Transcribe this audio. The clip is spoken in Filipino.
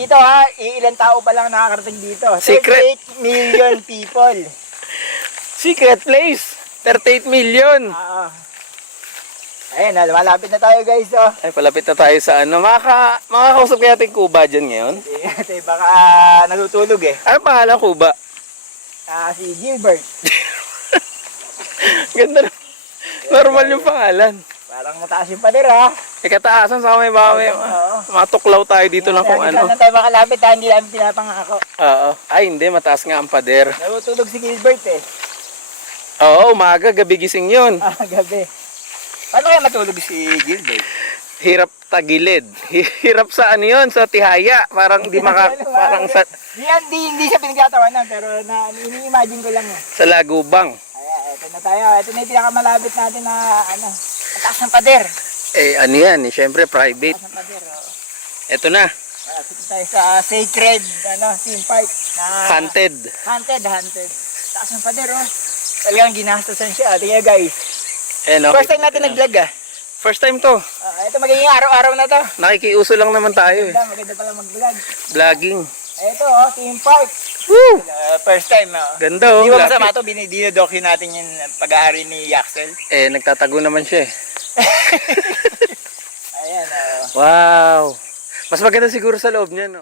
dito ha, ilang tao pa lang nakakarating dito. Secret. 38 million people. Secret place. 38 million. Oo. Ayan, lumalapit na tayo guys. Oh. Ay, palapit na tayo sa ano. Makakausap kaya natin Kuba dyan ngayon? Ate, baka natutulog eh. Ano pangalan Kuba? Si Gilbert. Ganda na. Normal yung pangalan. Parang mataas yung pader ha. Kataasan sa may bawi. Matuklaw tayo dito na kung ano. Saan tayo makalapit ha, hindi namin pinapangako. Oo. Ay, hindi. Mataas nga ang pader. Natutulog si Gilbert eh. Oo, umaga. Gabi gising yun. Gabi. Paano kaya matulog si Gilbert? Hirap tagilid. Hirap sa ano yun, sa tihaya. Parang di parang sa Hindi siya pinagtatawanan pero ini-imagine ko lang eh. sa lagubang. Ayan, ito na tayo. Ito na yung pinakamalapit natin na mataas ng pader. Eh ano yan, syempre private. Mataas ng pader. Oh. Ito na, Ito tayo sa sacred theme park na haunted. Haunted. Taas ng pader oh. Talagang ginastosan siya. Tingnan guys. Okay. First time natin nag-vlog ah. First time to. Ito magiging araw-araw na to. Nakikiuso lang naman tayo eh. Maganda pala mag-vlog. Vlogging. Ito theme park. Woo! First time oh. Ganda oh. Di ba lapit. masama ito? Dinodocu natin yung pag-aari ni Yaxel. Eh, nagtatago naman siya eh. Ayan oh. Wow! Mas maganda siguro sa loob niya, no?